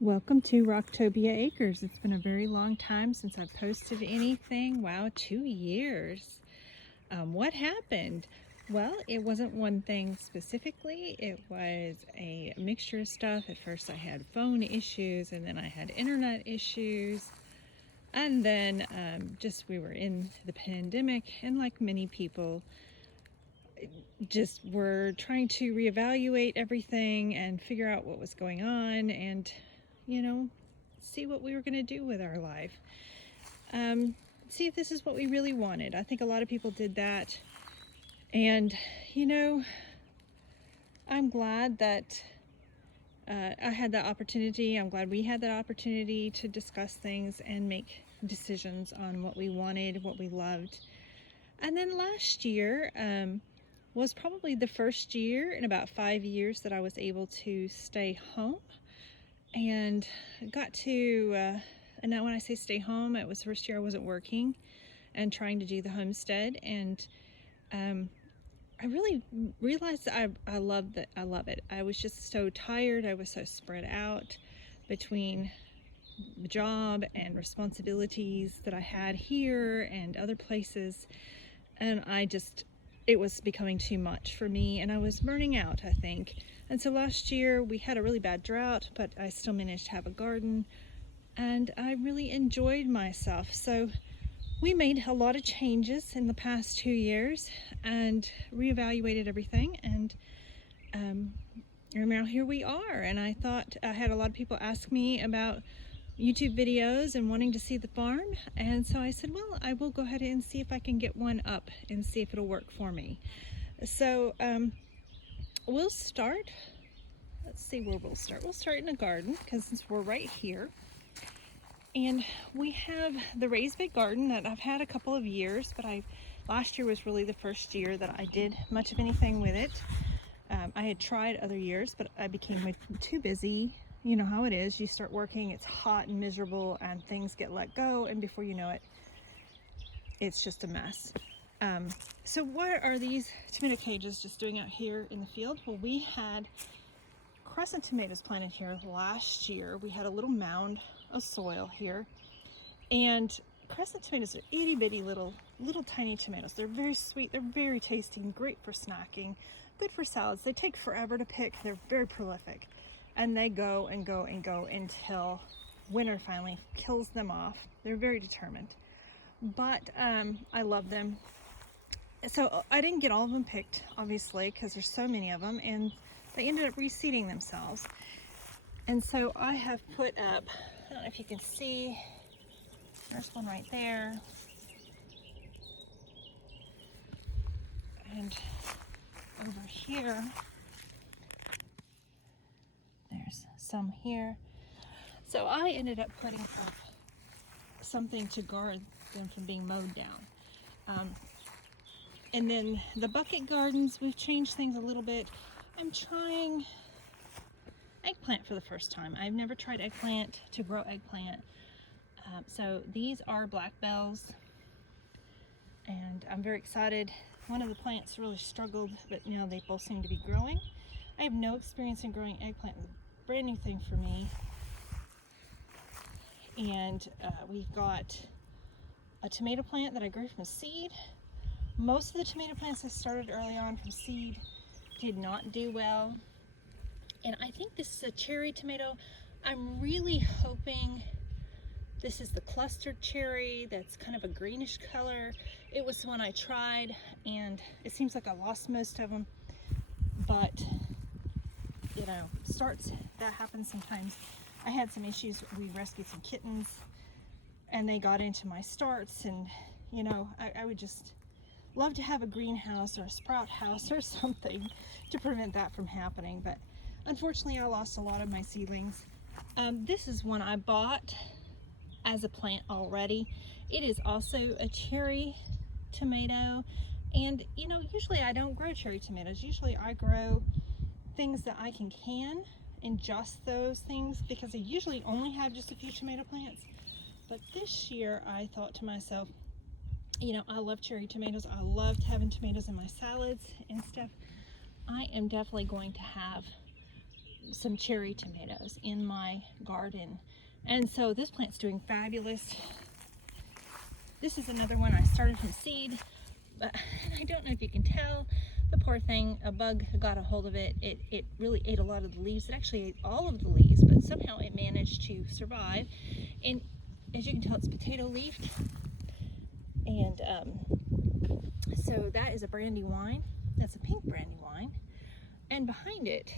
Welcome to Rocktopia Acres. It's been a very long time since I've posted anything. Wow, 2 years. What happened? Well, it wasn't one thing specifically. It was a mixture of stuff. At first I had phone issues, and then I had internet issues. And then we were in the pandemic, and like many people, just were trying to reevaluate everything and figure out what was going on and, see what we were going to do with our life. See if this is what we really wanted. I think a lot of people did that. And, I'm glad that I had that opportunity. I'm glad we had that opportunity to discuss things and make decisions on what we wanted, what we loved. And then last year was probably the first year in about 5 years that I was able to stay home and got to, and now when I say stay home, it was the first year I wasn't working and trying to do the homestead. And I really realized that I love it. I was just so tired. I was so spread out between the job and responsibilities that I had here and other places. And it was becoming too much for me, and I was burning out, I think. And so last year we had a really bad drought, but I still managed to have a garden, and I really enjoyed myself. So we made a lot of changes in the past 2 years and reevaluated everything, and now here we are. And I thought, I had a lot of people ask me about YouTube videos and wanting to see the farm, and so I said, well, I will go ahead and see if I can get one up and see if it'll work for me. So we'll start, let's see where we'll start. We'll start in the garden, because since we're right here, and we have the raised bed garden that I've had a couple of years, but last year was really the first year that I did much of anything with it. I had tried other years, but I became too busy. You know how it is. You start working, it's hot and miserable, and things get let go, and before you know it, it's just a mess. So what are these tomato cages just doing out here in the field? Well, we had crescent tomatoes planted here last year. We had a little mound of soil here, and crescent tomatoes are itty bitty little tiny tomatoes. They're very sweet, they're very tasty, and great for snacking, good for salads. They take forever to pick, they're very prolific. And they go and go and go until winter finally kills them off. They're very determined. But I love them. So I didn't get all of them picked, obviously, because there's so many of them, and they ended up reseeding themselves. And so I have put up, I don't know if you can see, there's one right there. And over here, there's some here. So I ended up putting up something to guard them from being mowed down. And then the bucket gardens, we've changed things a little bit. I'm trying eggplant for the first time. I've never tried eggplant, to grow eggplant. So these are black bells, and I'm very excited. One of the plants really struggled, but now they both seem to be growing. I have no experience in growing eggplant. It's a brand new thing for me. And we've got a tomato plant that I grew from seed. Most of the tomato plants I started early on from seed did not do well. And I think this is a cherry tomato. I'm really hoping this is the clustered cherry that's kind of a greenish color. It was the one I tried, and it seems like I lost most of them. But that happens sometimes. I had some issues. We rescued some kittens, and they got into my starts, and I would just love to have a greenhouse or a sprout house or something to prevent that from happening. But unfortunately, I lost a lot of my seedlings. This is one I bought as a plant already. It is also a cherry tomato, and usually I don't grow cherry tomatoes. Usually I grow things that I can and just those things, because I usually only have just a few tomato plants. But this year I thought to myself, I love cherry tomatoes. I loved having tomatoes in my salads and stuff. I am definitely going to have some cherry tomatoes in my garden. And so this plant's doing fabulous. This is another one I started from seed, but I don't know if you can tell. The poor thing, a bug got a hold of it. It really ate a lot of the leaves. It actually ate all of the leaves, but somehow it managed to survive. And as you can tell, it's potato leafed. And so that is a brandy wine. That's a pink brandy wine. And behind it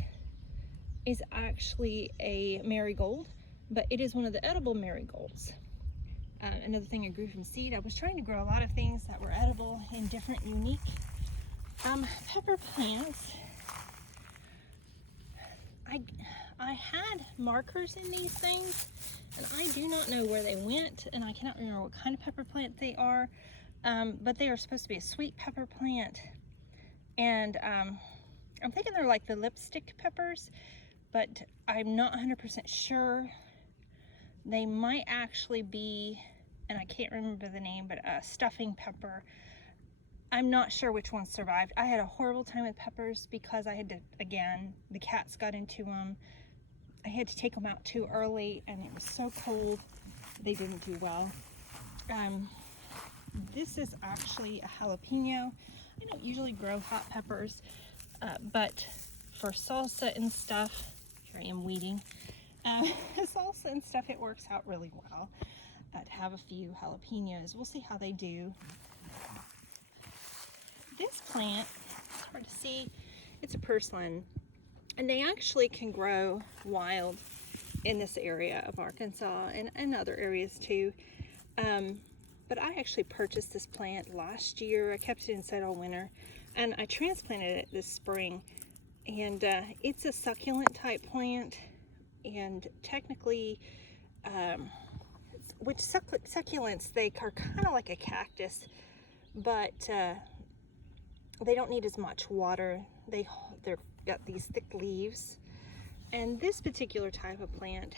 is actually a marigold, but it is one of the edible marigolds. Another thing I grew from seed. I was trying to grow a lot of things that were edible and different, unique. Pepper plants. I had markers in these things, and I do not know where they went, and I cannot remember what kind of pepper plant they are, but they are supposed to be a sweet pepper plant, and I'm thinking they're like the lipstick peppers, but I'm not 100% sure. They might actually be, and I can't remember the name, but a stuffing pepper. I'm not sure which one survived. I had a horrible time with peppers because I had to, again, the cats got into them. I had to take them out too early, and it was so cold, they didn't do well. This is actually a jalapeno. I don't usually grow hot peppers, but for salsa and stuff, here I am weeding, salsa and stuff, it works out really well to have a few jalapenos. We'll see how they do. This plant, it's hard to see, it's a purslane, and they actually can grow wild in this area of Arkansas and other areas too. But I actually purchased this plant last year. I kept it inside all winter, and I transplanted it this spring. And it's a succulent type plant, and technically, which succulents, they are kind of like a cactus, but they don't need as much water. They've got these thick leaves, and this particular type of plant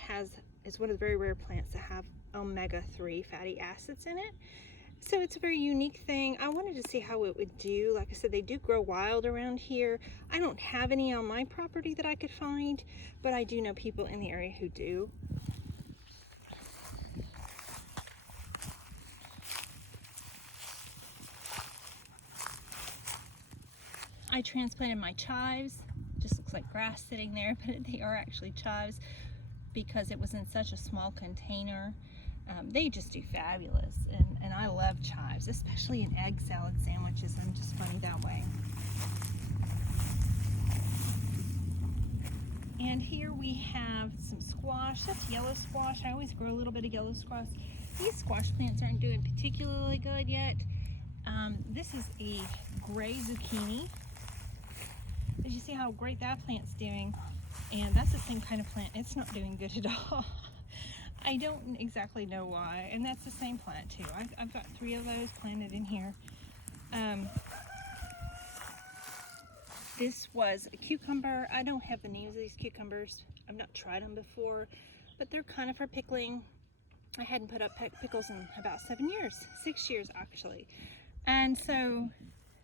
is one of the very rare plants that have omega-3 fatty acids in it. So it's a very unique thing. I wanted to see how it would do. Like I said, they do grow wild around here. I don't have any on my property that I could find, but I do know people in the area who do. I transplanted my chives. Just looks like grass sitting there, but they are actually chives because it was in such a small container. They just do fabulous, and I love chives, especially in egg salad sandwiches. I'm just funny that way. And here we have some squash. That's yellow squash. I always grow a little bit of yellow squash. These squash plants aren't doing particularly good yet. This is a gray zucchini. As you see how great that plant's doing, and that's the same kind of plant. It's not doing good at all. I don't exactly know why, and that's the same plant too. I've got 3 of those planted in here. This was a cucumber. I don't have the names of these cucumbers. I've not tried them before, but they're kind of for pickling. I hadn't put up pickles in about 7 years, 6 years actually. And so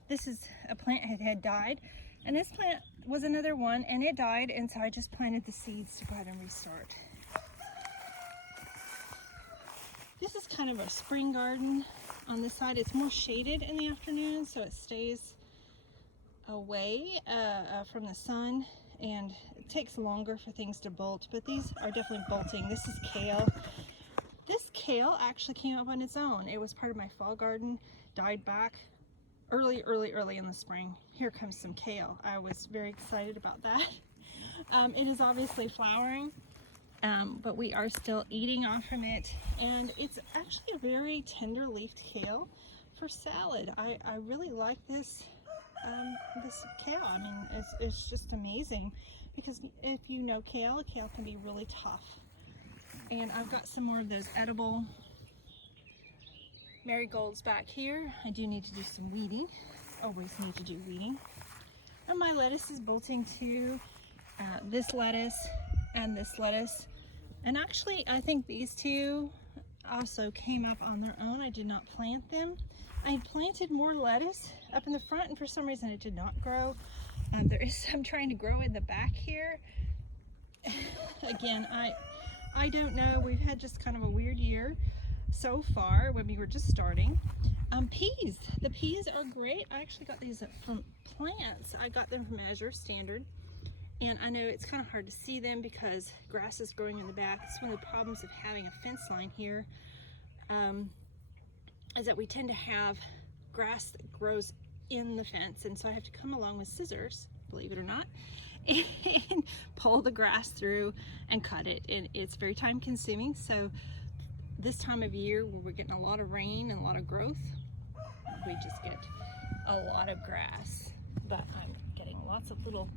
this is a plant that had died, and this plant was another one, and it died, and so I just planted the seeds to go ahead and restart. This is kind of a spring garden on this side. It's more shaded in the afternoon, so it stays away from the sun, and it takes longer for things to bolt, but these are definitely bolting. This is kale. This kale actually came up on its own. It was part of my fall garden, died back early in the spring. Here comes some kale. I was very excited about that. It is obviously flowering, but we are still eating off from it, and it's actually a very tender leafed kale for salad. I really like this this kale. I mean, it's just amazing, because if you know kale can be really tough. And I've got some more of those edible marigolds back here. I do need to do some weeding. Always need to do weeding. And my lettuce is bolting too. This lettuce and this lettuce. And actually, I think these two also came up on their own. I did not plant them. I had planted more lettuce up in the front, and for some reason it did not grow. There is some trying to grow in the back here. Again, I don't know. We've had just kind of a weird year so far when we were just starting. Peas. The peas are great. I actually got these from plants. I got them from Azure Standard. And I know it's kind of hard to see them because grass is growing in the back. It's one of the problems of having a fence line here, is that we tend to have grass that grows in the fence. And so I have to come along with scissors, believe it or not, and pull the grass through and cut it. And it's very time consuming. So this time of year where we're getting a lot of rain and a lot of growth, we just get a lot of grass. But I'm getting lots of little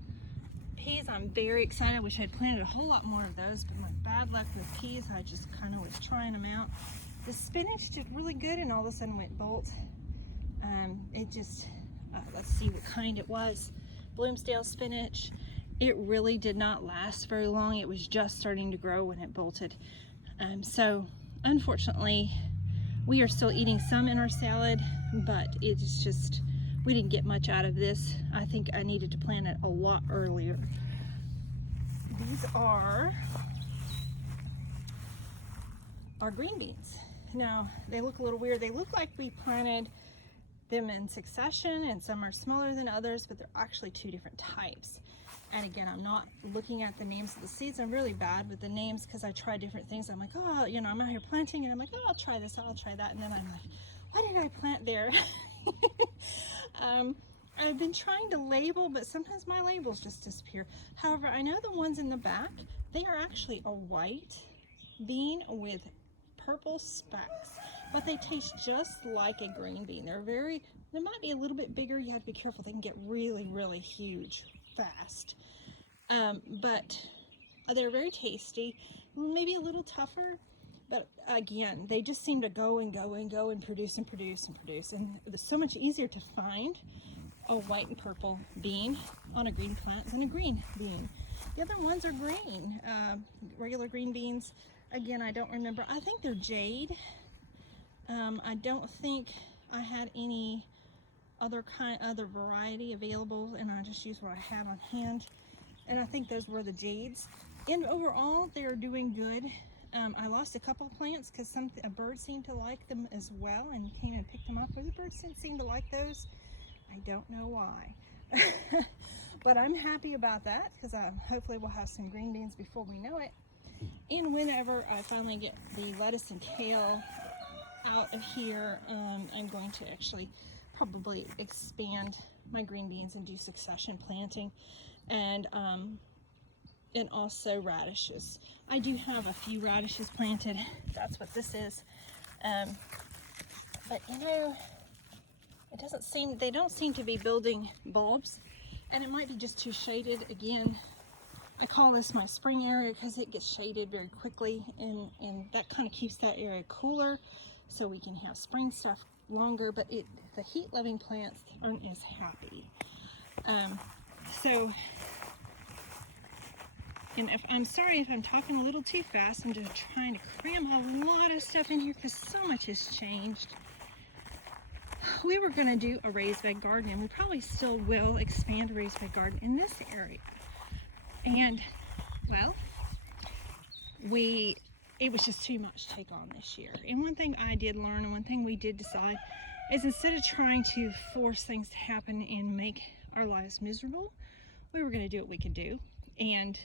peas. I'm very excited. I wish I'd planted a whole lot more of those, but my bad luck with peas, I just kind of was trying them out. The spinach did really good and all of a sudden went bolt. It just, let's see what kind it was. Bloomsdale spinach. It really did not last very long. It was just starting to grow when it bolted. So unfortunately, we are still eating some in our salad, but it's just, we didn't get much out of this. I think I needed to plant it a lot earlier. These are our green beans. Now, they look a little weird. They look like we planted them in succession, and some are smaller than others, but they're actually two different types. And again, I'm not looking at the names of the seeds. I'm really bad with the names because I try different things. I'm like, oh, you know, I'm out here planting, and I'm like, oh, I'll try this, I'll try that. And then I'm like, why did I plant there? I've been trying to label, but sometimes my labels just disappear. However, I know the ones in the back, they are actually a white bean with purple specks, but they taste just like a green bean. They might be a little bit bigger. You have to be careful. They can get really, really huge fast. But they're very tasty, maybe a little tougher, but again, they just seem to go and go and go and produce and produce and produce. And it's so much easier to find a white and purple bean on a green plant than a green bean. The other ones are green, regular green beans. Again, I don't remember. I think they're jade. I don't think I had any other variety available, and I just used what I had on hand. And I think those were the jades. And overall, they are doing good. I lost a couple of plants because a bird seemed to like them as well and came and picked them up. But the birds didn't seem to like those. I don't know why. But I'm happy about that because hopefully we'll have some green beans before we know it. And whenever I finally get the lettuce and kale out of here, I'm going to actually probably expand my green beans and do succession planting, and also radishes. I do have a few radishes planted. That's what this is. But you know, they don't seem to be building bulbs, and it might be just too shaded. Again, I call this my spring area because it gets shaded very quickly, and that kind of keeps that area cooler so we can have spring stuff longer, but the heat-loving plants aren't as happy. And I'm sorry if I'm talking a little too fast. I'm just trying to cram a lot of stuff in here because so much has changed. We were going to do a raised bed garden, and we probably still will expand a raised bed garden in this area. And, well, it was just too much to take on this year. And one thing I did learn, and one thing we did decide, is instead of trying to force things to happen and make our lives miserable, we were going to do what we could do and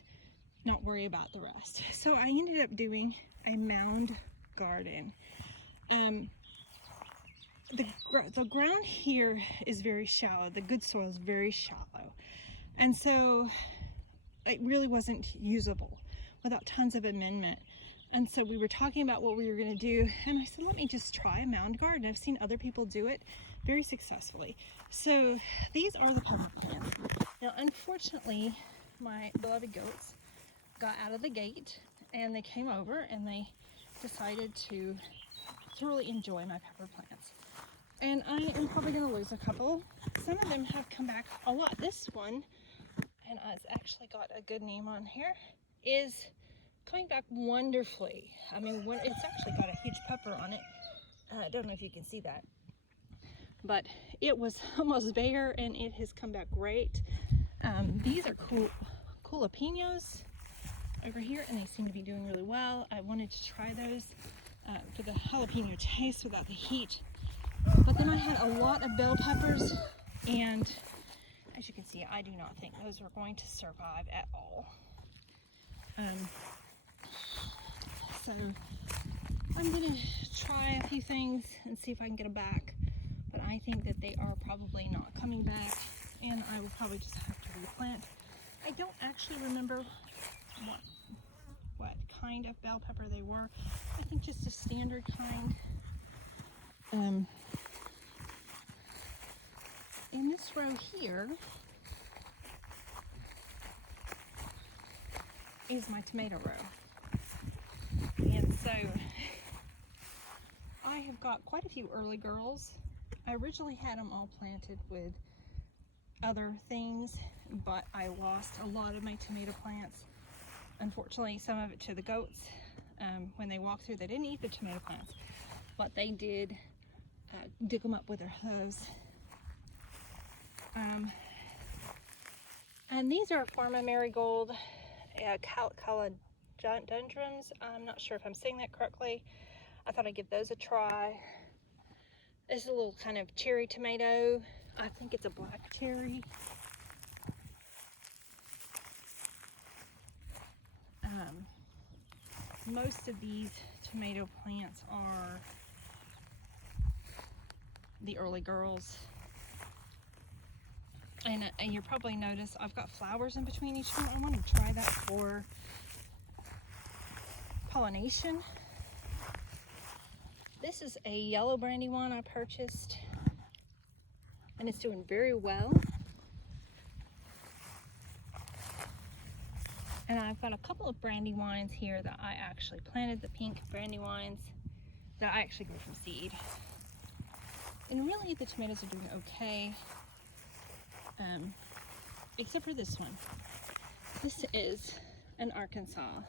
not worry about the rest. So I ended up doing a mound garden. The ground here is very shallow. The good soil is very shallow. And so it really wasn't usable without tons of amendment. And so we were talking about what we were going to do, and I said, let me just try a mound garden. I've seen other people do it very successfully. So these are the pepper plants. Now, unfortunately, my beloved goats got out of the gate, and they came over, and they decided to thoroughly enjoy my pepper plants. And I am probably going to lose a couple. Some of them have come back a lot. This one, and it's actually got a good name on here, is coming back wonderfully. I mean, it's actually got a huge pepper on it. I don't know if you can see that, but it was almost bare, and it has come back great. These are cool jalapenos. over here, and they seem to be doing really well. I wanted to try those for the jalapeno taste without the heat. But then I had a lot of bell peppers, and as you can see, I do not think those are going to survive at all. So I'm gonna try a few things and see if I can get them back, but I think that they are probably not coming back, and I will probably just have to replant. I don't actually remember what kind of bell pepper they were. I think just a standard kind. In this row here is my tomato row. And so I have got quite a few early girls. I originally had them all planted with other things, but I lost a lot of my tomato plants. Unfortunately, some of it to the goats. When they walked through, they didn't eat the tomato plants, but they did dig them up with their hooves. And these are Pharma Marigold Caladundrums. I'm not sure if I'm saying that correctly. I thought I'd give those a try. This is a little kind of cherry tomato. I think it's a black cherry. Most of these tomato plants are the early girls. And you'll probably notice I've got flowers in between each one. I want to try that for pollination. This is a yellow brandywine I purchased, and it's doing very well. And I've got a couple of brandywines here that I actually planted, the pink brandywines that I actually grew from seed. And really the tomatoes are doing okay, except for this one. This is an Arkansas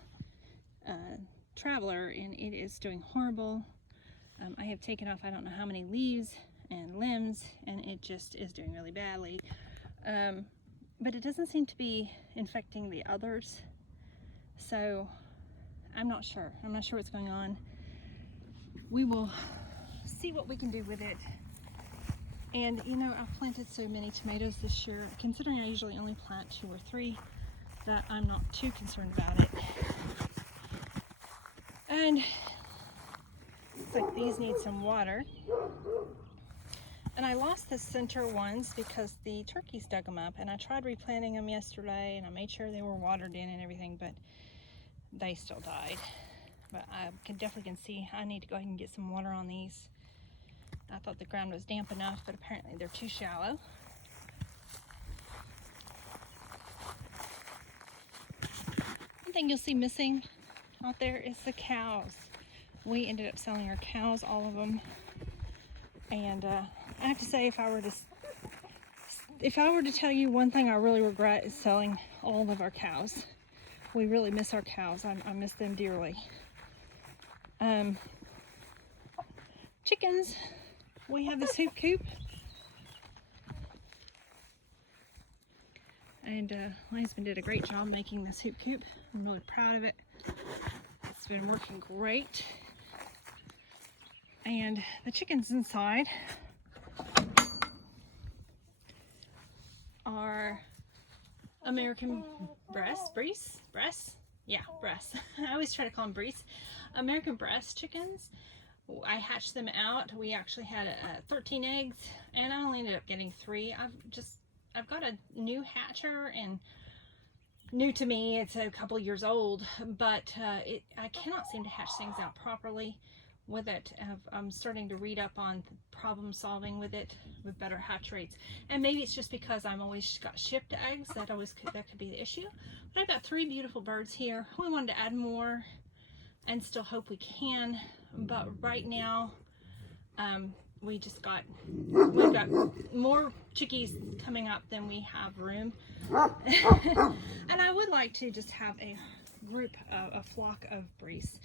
Traveler, and it is doing horrible. I have taken off I don't know how many leaves and limbs, and it just is doing really badly. But it doesn't seem to be infecting the others, so I'm not sure. I'm not sure what's going on. We will see what we can do with it. And you know, I've planted so many tomatoes this year, considering I usually only plant 2 or 3, that I'm not too concerned about it. And looks like these need some water. And I lost the center ones because the turkeys dug them up, and I tried replanting them yesterday, and I made sure they were watered in and everything, but they still died. But I definitely can see I need to go ahead and get some water on these. I thought the ground was damp enough, but apparently they're too shallow. One thing you'll see missing out there is the cows. We ended up selling our cows, all of them. And I have to say, if I were to tell you one thing I really regret, is selling all of our cows. We really miss our cows. I miss them dearly. Chickens, we have this hoop coop. And my husband did a great job making this hoop coop. I'm really proud of it. It's been working great. And the chickens inside are American breast. I always try to call them breast. American breast chickens. I hatched them out. We actually had 13 eggs, and I only ended up getting 3. I've got a new hatcher, and new to me, it's a couple years old, but I cannot seem to hatch things out properly with it. I'm starting to read up on problem solving with it, with better hatch rates, and maybe it's just because I'm always got shipped eggs that could be the issue. But I've got 3 beautiful birds here. We wanted to add more and still hope we can, but right now we've got more chickies coming up than we have room. And I would like to just have a flock of breasts.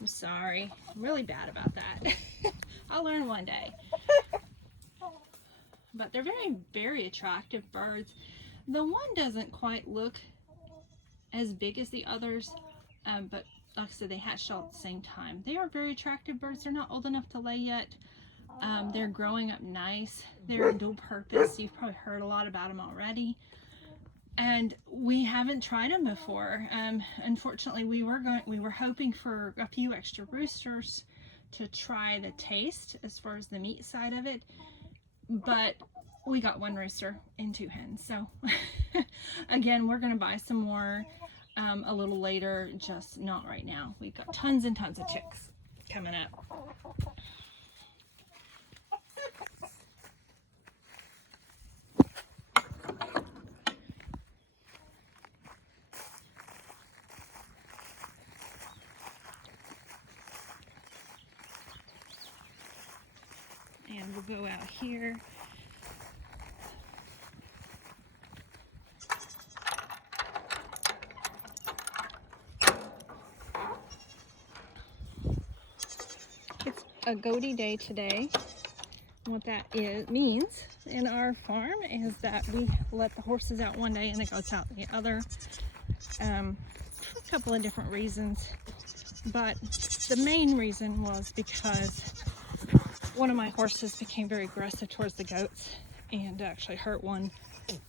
I'm sorry, I'm really bad about that. I'll learn one day. But they're very, very attractive birds. The one doesn't quite look as big as the others, but like I said, they hatched all at the same time. They are very attractive birds. They're not old enough to lay yet. They're growing up nice. They're dual purpose. You've probably heard a lot about them already. And we haven't tried them before. Unfortunately, we were hoping for a few extra roosters to try the taste as far as the meat side of it, but we got one rooster and 2 hens. So again, we're going to buy some more a little later, just not right now. We've got tons and tons of chicks coming up. And we'll go out here. It's a goatee day today. What that means in our farm is that we let the horses out one day and it goes out the other. For a couple of different reasons, but the main reason was because one of my horses became very aggressive towards the goats and actually hurt one,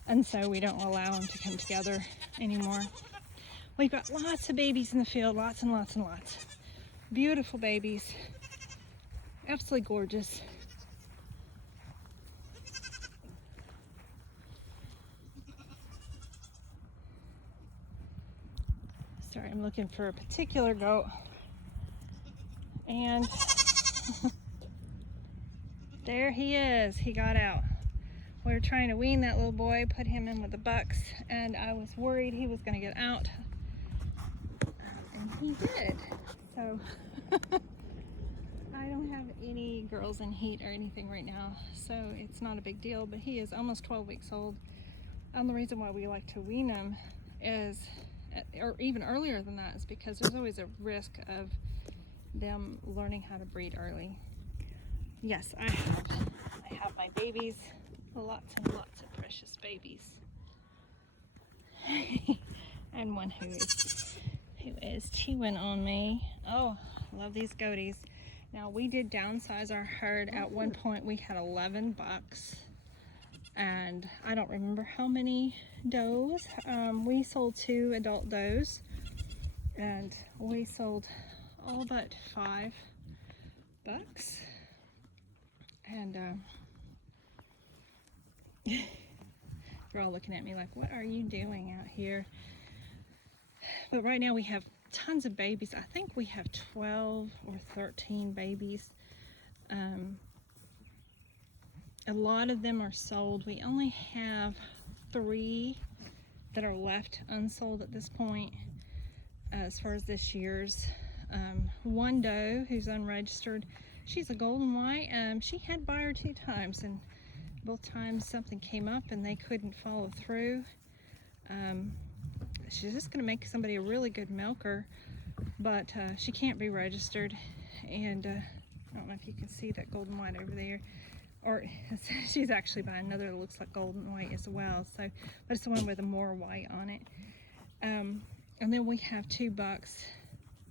and so we don't allow them to come together anymore. We've got lots of babies in the field, lots and lots and lots. Beautiful babies, absolutely gorgeous. Sorry, I'm looking for a particular goat, and there he is. He got out. We were trying to wean that little boy, put him in with the bucks, and I was worried he was going to get out, and he did. So I don't have any girls in heat or anything right now, so it's not a big deal, but he is almost 12 weeks old. And the reason why we like to wean him is, or even earlier than that, is because there's always a risk of them learning how to breed early. Yes, I have my babies, lots and lots of precious babies. And one who is chewing on me. Oh, I love these goatees. Now, we did downsize our herd. At one point we had 11 bucks, and I don't remember how many does. We sold 2 adult does, and we sold all but 5 bucks. And they're all looking at me like, what are you doing out here? But right now we have tons of babies. I think we have 12 or 13 babies. A lot of them are sold. We only have 3 that are left unsold at this point as far as this year's. One doe who's unregistered. She's a golden white. She had buyer 2 times, and both times something came up and they couldn't follow through. She's just going to make somebody a really good milker, but she can't be registered. And I don't know if you can see that golden white over there, or she's actually by another that looks like golden white as well. So, but it's the one with the more white on it. And then we have 2 bucks,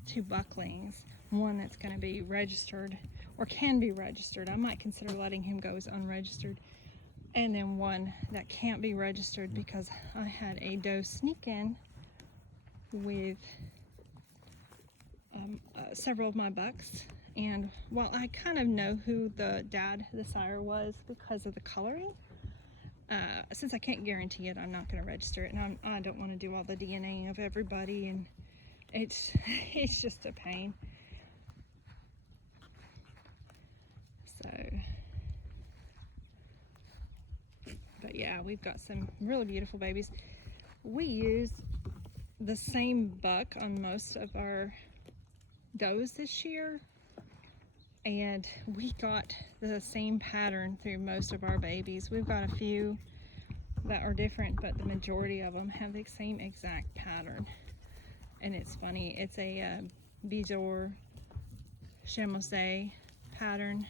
2 bucklings. One that's going to be registered, or can be registered. I might consider letting him go as unregistered. And then one that can't be registered because I had a doe sneak in with several of my bucks. And while I kind of know who the sire was because of the coloring, since I can't guarantee it, I'm not going to register it. And I don't want to do all the DNA of everybody, and it's just a pain. So, but yeah, we've got some really beautiful babies. We use the same buck on most of our does this year, and we got the same pattern through most of our babies. We've got a few that are different, but the majority of them have the same exact pattern. And it's funny, it's a Bizor Chamoisé pattern.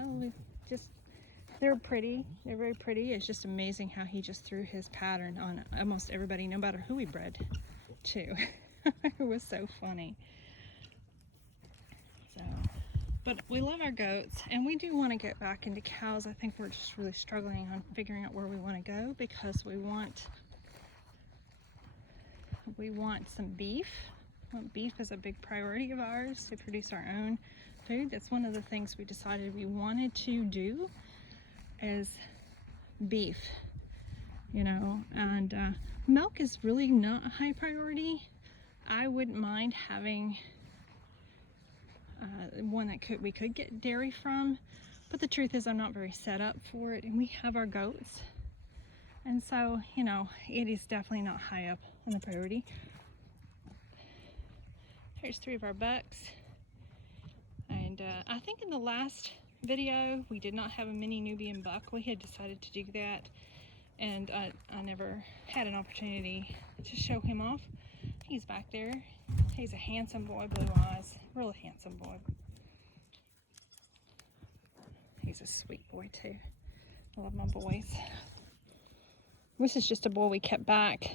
Oh, just They're pretty. They're very pretty. It's just amazing how he just threw his pattern on almost everybody, no matter who he bred to. It was so funny. So, but we love our goats, and we do want to get back into cows. I think we're just really struggling on figuring out where we want to go, because we want some beef. Beef is a big priority of ours, to produce our own food. That's one of the things we decided we wanted to do, is beef, you know. And milk is really not a high priority. I wouldn't mind having one that we could get dairy from, but the truth is I'm not very set up for it, and we have our goats, and so, you know, it is definitely not high up on the priority. Here's 3 of our bucks, and I think in the last video we did not have a mini Nubian buck. We had decided to do that, and I never had an opportunity to show him off. He's back there. He's a handsome boy, blue eyes, really handsome boy. He's a sweet boy too. I love my boys. This is just a boy we kept back.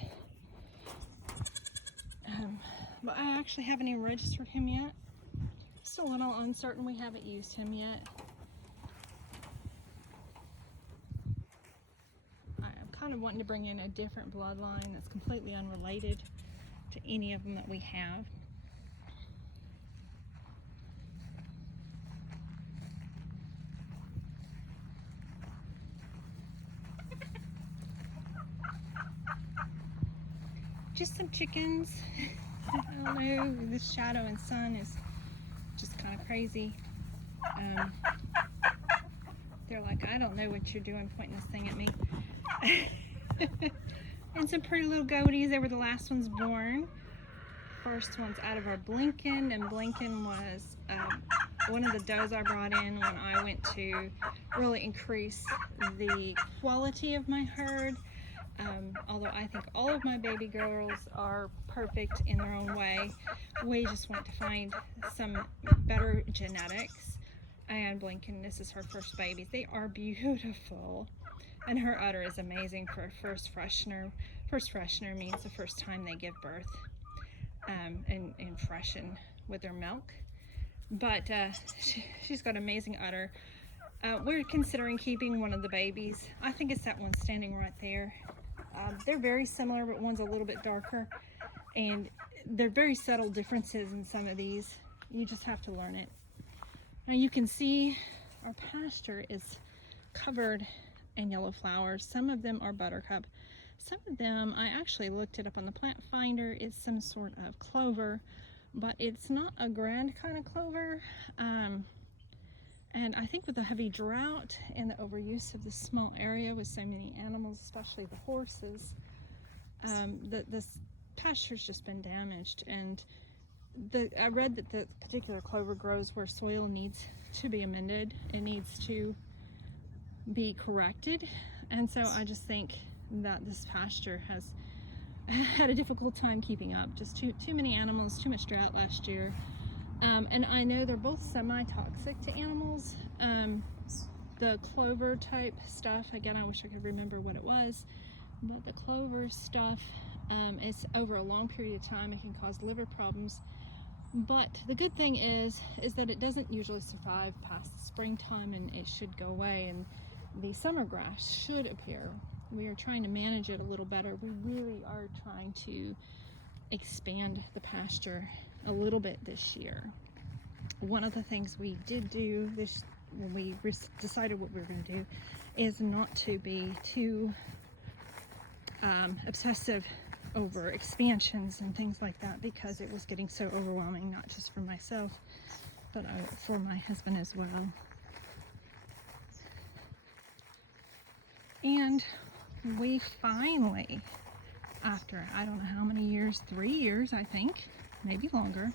But I actually haven't even registered him yet. Still a little uncertain. We haven't used him yet. I'm kind of wanting to bring in a different bloodline that's completely unrelated to any of them that we have. Just some chickens. I don't know, this shadow and sun is just kind of crazy. They're like, I don't know what you're doing, pointing this thing at me. And some pretty little goaties. They were the last ones born. First one's out of our Blinken, and Blinken was one of the does I brought in when I went to really increase the quality of my herd. Although I think all of my baby girls are perfect in their own way, we just want to find some better genetics. And Blinken, this is her first babies. They are beautiful, and her udder is amazing for a first freshener. First freshener means the first time they give birth, and freshen with their milk. But she's got amazing udder. We're considering keeping one of the babies. I think it's that one standing right there. They're very similar, but one's a little bit darker, and they're very subtle differences in some of these. You just have to learn it. Now you can see our pasture is covered in yellow flowers. Some of them are buttercup. Some of them, I actually looked it up on the plant finder, it's some sort of clover, but it's not a grand kind of clover. And I think with the heavy drought and the overuse of this small area with so many animals, especially the horses, this pasture's just been damaged. And I read that the particular clover grows where soil needs to be amended. It needs to be corrected. And so I just think that this pasture has had a difficult time keeping up. Just too many animals, too much drought last year. And I know they're both semi-toxic to animals. The clover type stuff, again, I wish I could remember what it was, but the clover stuff is over a long period of time, it can cause liver problems. But the good thing is that it doesn't usually survive past the springtime, and it should go away, and the summer grass should appear. We are trying to manage it a little better. We really are trying to expand the pasture a little bit this year. One of the things we did do this when we decided what we were going to do is not to be too obsessive over expansions and things like that, because it was getting so overwhelming, not just for myself, but for my husband as well. And we finally, after I don't know how many years, 3 years I think, maybe longer,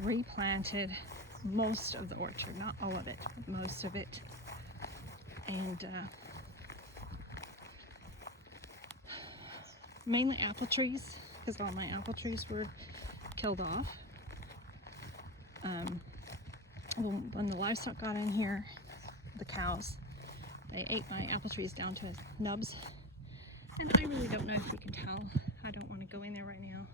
replanted most of the orchard, not all of it, but most of it. And mainly apple trees, because all my apple trees were killed off. When the livestock got in here, the cows, They ate my apple trees down to nubs. And I really don't know if you can tell. I don't want to go in there right now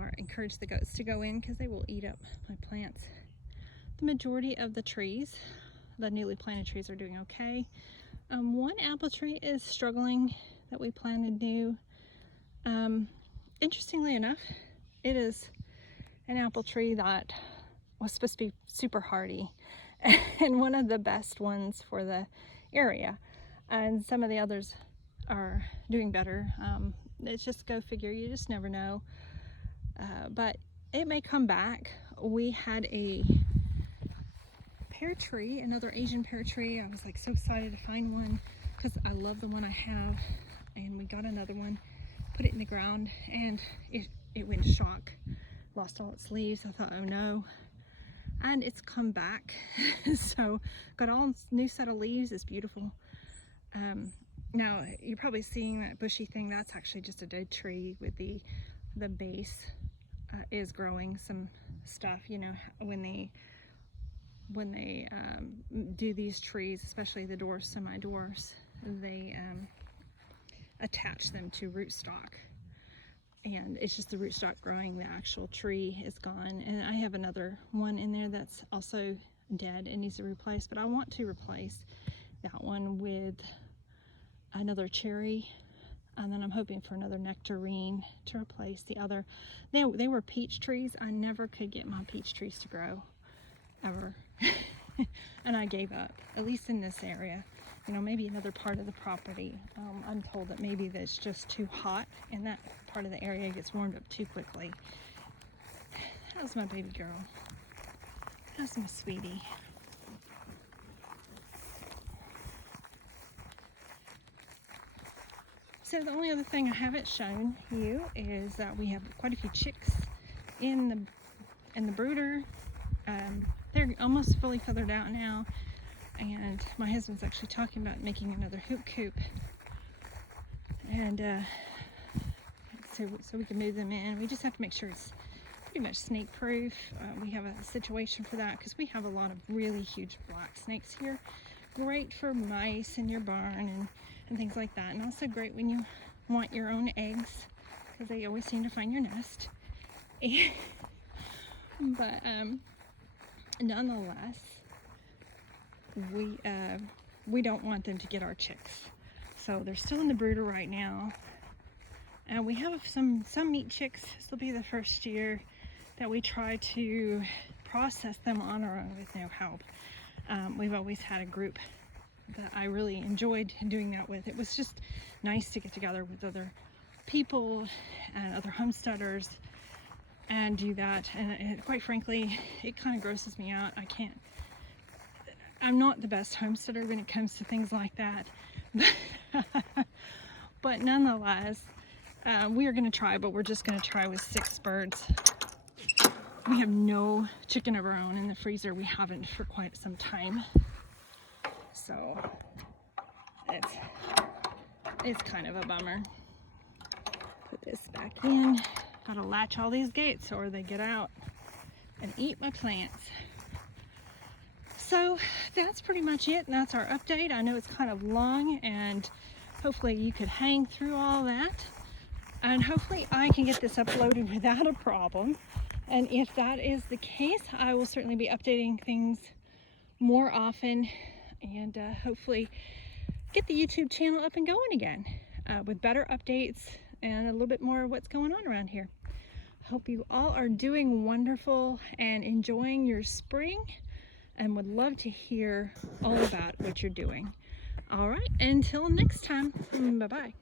or encourage the goats to go in because they will eat up my plants. The majority of the trees, the newly planted trees, are doing okay. One apple tree is struggling that we planted new. Interestingly enough, it is an apple tree that was supposed to be super hardy and one of the best ones for the area. And some of the others are doing better. It's just go figure, you just never know. But it may come back. We had a pear tree, another Asian pear tree. I was like so excited to find one because I love the one I have, and we got another one, put it in the ground, and it went shock, lost all its leaves. I thought, oh no. And it's come back. So got all new set of leaves. It's beautiful. Now you're probably seeing that bushy thing. That's actually just a dead tree with the base is growing some stuff. You know, when they do these trees, especially the dwarfs, semi-dwarfs, they attach them to rootstock, and it's just the rootstock growing. The actual tree is gone. And I have another one in there that's also dead and needs to be replaced, but I want to replace that one with another cherry, and then I'm hoping for another nectarine to replace the other. They were peach trees. I never could get my peach trees to grow, ever. And I gave up, at least in this area. You know, maybe another part of the property. I'm told that maybe that's just too hot and that part of the area gets warmed up too quickly. How's my baby girl? How's my sweetie? So the only other thing I haven't shown you is that we have quite a few chicks in the brooder. They're almost fully feathered out now, and my husband's actually talking about making another hoop coop, and so we can move them in. We just have to make sure it's pretty much snake proof. We have a situation for that because we have a lot of really huge black snakes here. Great for mice in your barn and things like that, and also great when you want your own eggs because they always seem to find your nest. But nonetheless, we don't want them to get our chicks, so they're still in the brooder right now. And we have some meat chicks. This will be the first year that we try to process them on our own with no help. We've always had a group that I really enjoyed doing that with. It was just nice to get together with other people and other homesteaders and do that. And quite frankly, it kind of grosses me out. I'm not the best homesteader when it comes to things like that. But nonetheless, we are going to try, but we're just going to try with 6 birds. We have no chicken of our own in the freezer. We haven't for quite some time. So it's kind of a bummer. Put this back in. Gotta latch all these gates or they get out and eat my plants. So that's pretty much it, and that's our update. I know it's kind of long, and hopefully you could hang through all that, and hopefully I can get this uploaded without a problem. And if that is the case, I will certainly be updating things more often, and hopefully get the YouTube channel up and going again with better updates and a little bit more of what's going on around here. Hope you all are doing wonderful and enjoying your spring, and would love to hear all about what you're doing. All right, until next time, bye-bye.